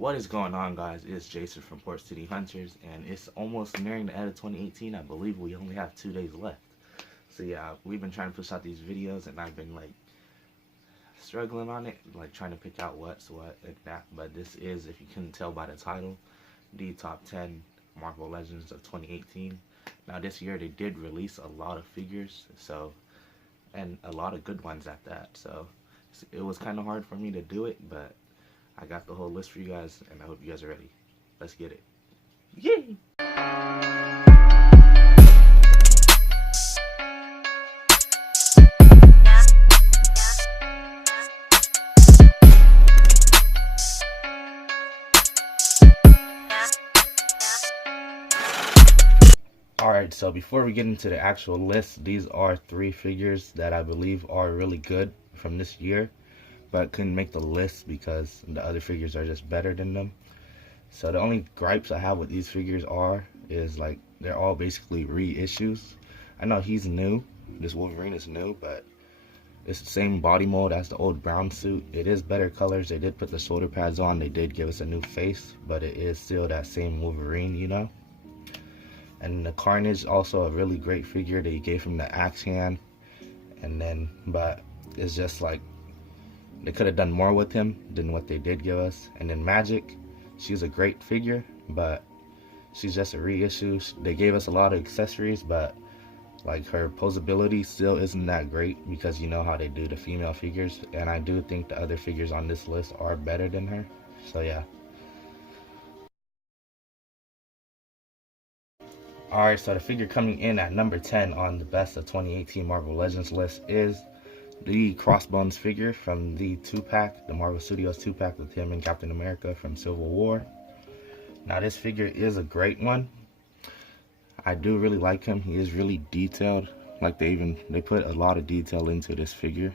What is going on, guys? It's Jason from Port City Hunters, and it's almost nearing the end of 2018. I believe we only have 2 days left. So yeah, we've been trying to push out these videos, and I've been like struggling on it, like trying to pick out what's what like that. But this is, if you couldn't tell by the title, the top 10 Marvel Legends of 2018. Now this year they did release a lot of figures, and a lot of good ones at that. So it was kind of hard for me to do it, but I got the whole list for you guys, and I hope you guys are ready. Let's get it. Yay! Alright, so before we get into the actual list, these are 3 figures that I believe are really good from this year, but couldn't make the list because the other figures are just better than them. So the only gripes I have with these figures is like they're all basically reissues. I know he's new, this Wolverine is new, but it's the same body mold as the old brown suit. It is better colors. They did put the shoulder pads on. They did give us a new face, but it is still that same Wolverine, you know. And the Carnage, also a really great figure. They gave him the axe hand, but it's just like they could have done more with him than what they did give us. And then Magic, she's a great figure, but she's just a reissue. They gave us a lot of accessories, but like her posability still isn't that great because you know how they do the female figures. And I do think the other figures on this list are better than her. So yeah. Alright, so the figure coming in at number 10 on the best of 2018 Marvel Legends list is the Crossbones figure from the 2-pack, the Marvel Studios 2-pack with him and Captain America from Civil War. Now this figure is a great one. I do really like him. He is really detailed. Like they put a lot of detail into this figure.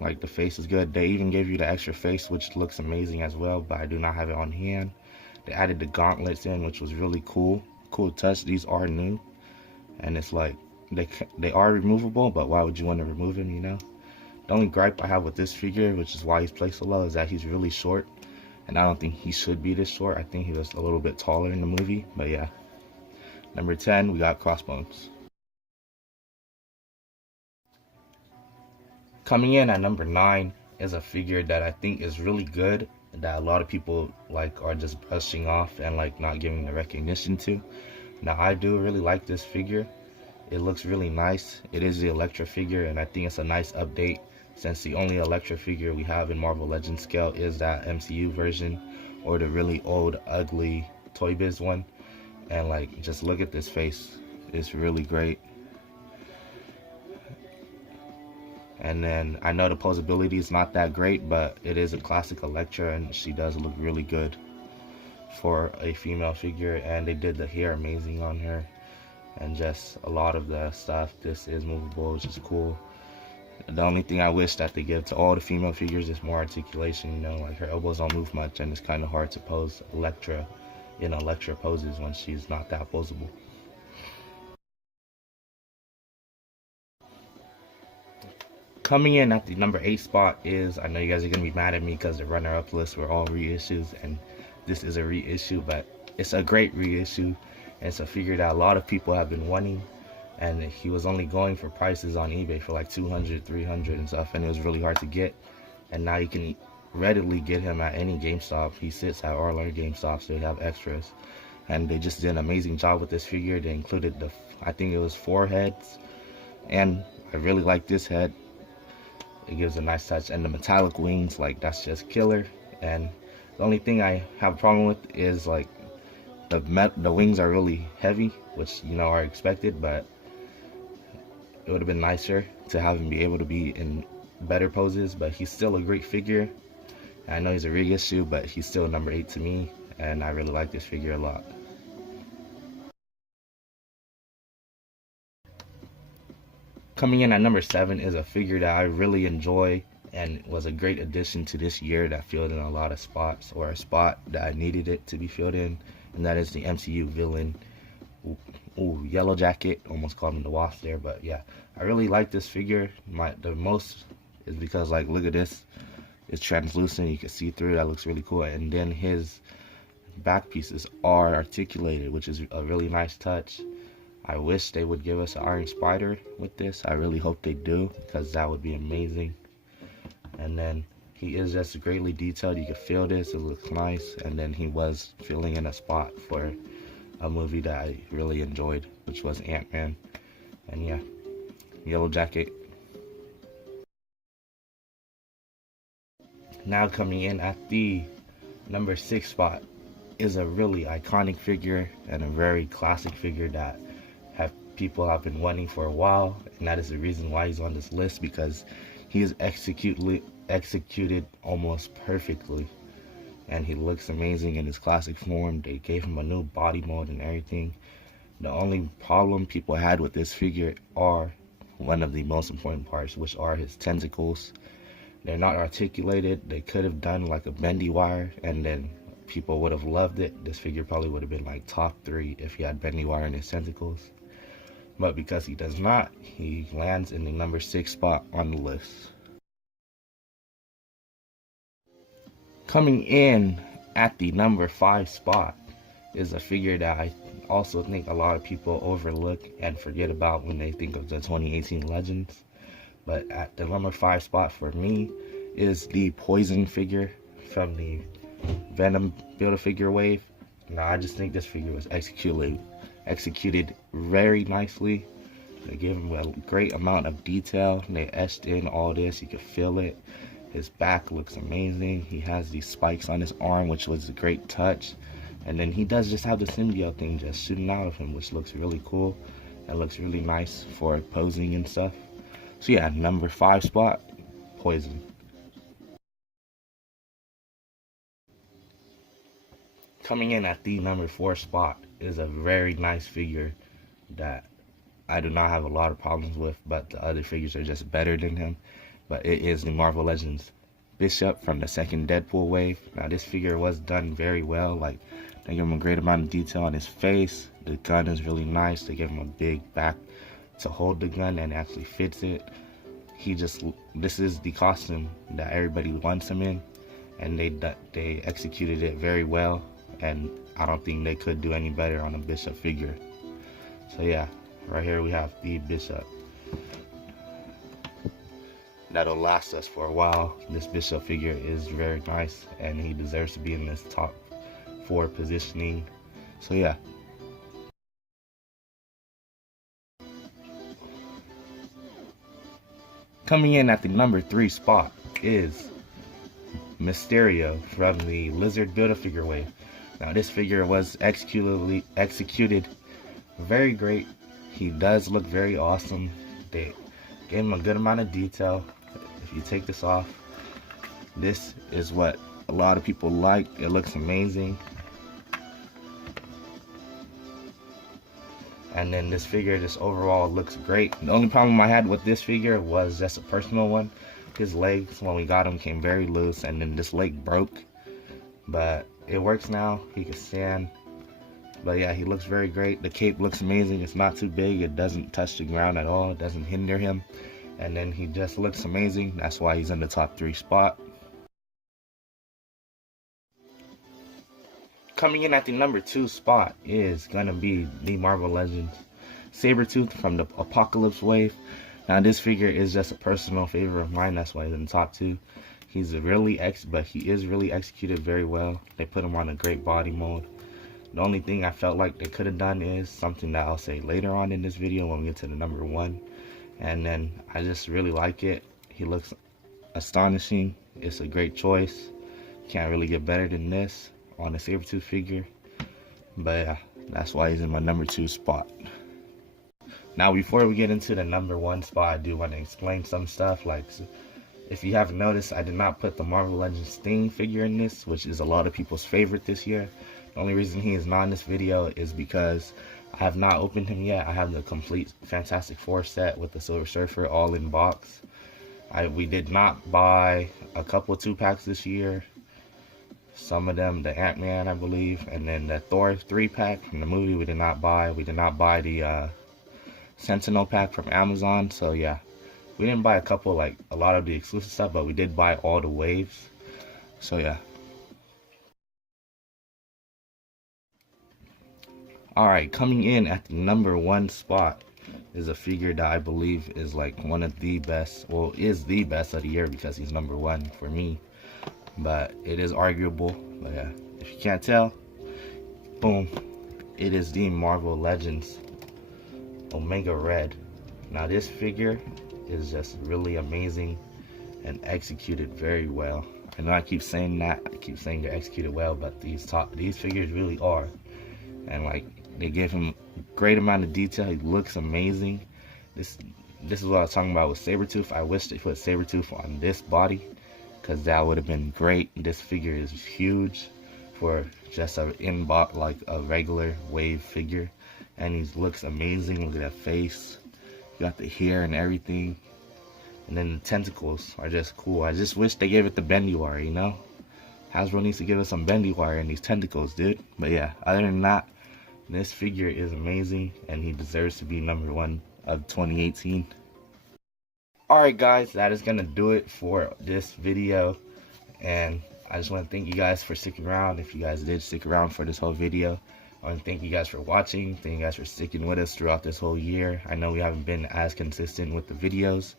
Like the face is good. They even gave you the extra face, which looks amazing as well, but I do not have it on hand. They added the gauntlets in, which was really cool. Cool touch. These are new, and it's like they are removable, but why would you want to remove him, you know? The only gripe I have with this figure, which is why he's placed so low, is that he's really short, and I don't think he should be this short. I think he was a little bit taller in the movie, but yeah. Number 10, we got Crossbones. Coming in at number 9 is a figure that I think is really good, that a lot of people like are just brushing off and like not giving the recognition to. Now I do really like this figure. It looks really nice. It is the Elektra figure, and I think it's a nice update since the only Elektra figure we have in Marvel Legends scale is that MCU version, or the really old ugly Toy Biz one. And like, just look at this face. It's really great. And then I know the posability is not that great, but it is a classic Elektra, and she does look really good for a female figure. And they did the hair amazing on her, and just a lot of the stuff. This is movable, which is cool. The only thing I wish that they give to all the female figures is more articulation, you know, like her elbows don't move much, and it's kind of hard to pose Elektra in Elektra poses when she's not that posable. Coming in at the number 8 spot is, I know you guys are going to be mad at me because the runner-up lists were all reissues, and this is a reissue, but it's a great reissue, and it's a figure that a lot of people have been wanting, and he was only going for prices on eBay for like 200, 300 and stuff, and it was really hard to get, and now you can readily get him at any GameStop. He sits at all our GameStops, so they have extras, and they just did an amazing job with this figure. They included I think it was 4 heads, and I really like this head. It gives a nice touch, and the metallic wings, like, that's just killer. And the only thing I have a problem with is like the wings are really heavy, which, you know, are expected, but it would have been nicer to have him be able to be in better poses. But he's still a great figure. I know he's a reissue, but he's still number 8 to me, and I really like this figure a lot. Coming in at number 7 is a figure that I really enjoy and was a great addition to this year that filled in a lot of spots, or a spot that I needed it to be filled in, and that is the MCU villain. Ooh, Yellow Jacket. Almost called him the Wasp there, but yeah, I really like this figure. The most is because, like, look at this. It's translucent, you can see through. That looks really cool. And then his back pieces are articulated, which is a really nice touch. I wish they would give us an Iron Spider with this. I really hope they do, because that would be amazing. And then he is just greatly detailed. You can feel this, it looks nice. And then he was filling in a spot for a movie that I really enjoyed, which was Ant-Man. And yeah, Yellow Jacket. Now coming in at the number 6 spot is a really iconic figure and a very classic figure that people have been wanting for a while, and that is the reason why he's on this list, because he is executed almost perfectly, and he looks amazing in his classic form. They gave him a new body mold and everything. The only problem people had with this figure are one of the most important parts, which are his tentacles. They're not articulated. They could have done like a bendy wire, and then people would have loved it. This figure probably would have been like top 3 if he had bendy wire in his tentacles. But because he does not, he lands in the number 6 spot on the list. Coming in at the number 5 spot is a figure that I also think a lot of people overlook and forget about when they think of the 2018 Legends. But at the number 5 spot for me is the Poison figure from the Venom Build-A-Figure wave. Now I just think this figure was executed very nicely. They gave him a great amount of detail. They etched in all this, you can feel it. His back looks amazing. He has these spikes on his arm, which was a great touch. And then he does just have the symbiote thing just shooting out of him, which looks really cool. That looks really nice for posing and stuff. So yeah, number 5 spot, Poison. Coming in at the number 4 spot is a very nice figure that I do not have a lot of problems with, but the other figures are just better than him. But it is the Marvel Legends Bishop from the second Deadpool wave. Now this figure was done very well. Like, they give him a great amount of detail on his face. The gun is really nice. They give him a big back to hold the gun and actually fits it. This is the costume that everybody wants him in, and they executed it very well. And I don't think they could do any better on a Bishop figure. So yeah, right here we have the Bishop. That'll last us for a while. This Bishop figure is very nice, and he deserves to be in this top 4 positioning. So yeah. Coming in at the number 3 spot is Mysterio from the Lizard Build-A-Figure wave. Now this figure was executed very great. He does look very awesome. They gave him a good amount of detail. If you take this off, this is what a lot of people like. It looks amazing. And then this figure just overall looks great. The only problem I had with this figure was just a personal one. His legs, when we got him, came very loose, and then this leg broke. But it works now. He can stand. But yeah, he looks very great. The cape looks amazing. It's not too big. It doesn't touch the ground at all. It doesn't hinder him. And then he just looks amazing. That's why he's in the top 3 spot. Coming in at the number 2 spot is going to be the Marvel Legends Sabretooth from the Apocalypse wave. Now this figure is just a personal favorite of mine. That's why he's in the top 2. He's he is really executed very well. They put him on a great body mold. The only thing I felt like they could have done is something that I'll say later on in this video when we get to the number 1. And then I just really like it. He looks astonishing. It's a great choice. Can't really get better than this on a Sabretooth figure. But yeah, that's why he's in my number 2 spot. Now before we get into the number 1 spot, I do want to explain some stuff. Like, if you haven't noticed, I did not put the Marvel Legends Sting figure in this, which is a lot of people's favorite this year. The only reason he is not in this video is because I have not opened him yet. I have the complete Fantastic Four set with the Silver Surfer all in box. We did not buy a couple 2-packs this year. Some of them, the Ant-Man, I believe, and then the Thor 3-pack from the movie we did not buy. We did not buy the Sentinel pack from Amazon. So yeah, We didn't buy a lot of the exclusive stuff, but we did buy all the waves. So yeah. Alright, coming in at the #1 spot is a figure that I believe is like one of the best, well, is the best of the year because he's #1 for me. But it is arguable. But yeah, if you can't tell, boom, it is the Marvel Legends Omega Red. Now this figure is just really amazing and executed very well. I know I keep saying that, I keep saying they're executed well, but these figures really are. And like, they give him a great amount of detail. He looks amazing. This is what I was talking about with Sabretooth. I wish they put Sabretooth on this body, because that would have been great. This figure is huge for just like a regular wave figure, and he looks amazing. Look at that face. You got the hair and everything, and then the tentacles are just cool. I just wish they gave it the bendy wire, you know? Hasbro needs to give us some bendy wire in these tentacles, dude. But yeah, other than that, this figure is amazing, and he deserves to be #1 of 2018. Alright guys, that is going to do it for this video, and I just want to thank you guys for sticking around. If you guys did stick around for this whole video, I want to thank you guys for watching. Thank you guys for sticking with us throughout this whole year. I know we haven't been as consistent with the videos,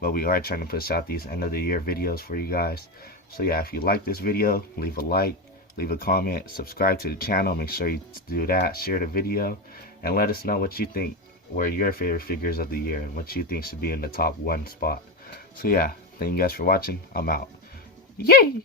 but we are trying to push out these end of the year videos for you guys. So yeah, if you like this video, leave a like, leave a comment, subscribe to the channel. Make sure you do that, share the video, and let us know what you think were your favorite figures of the year and what you think should be in the top 1 spot. So yeah, thank you guys for watching. I'm out. Yay!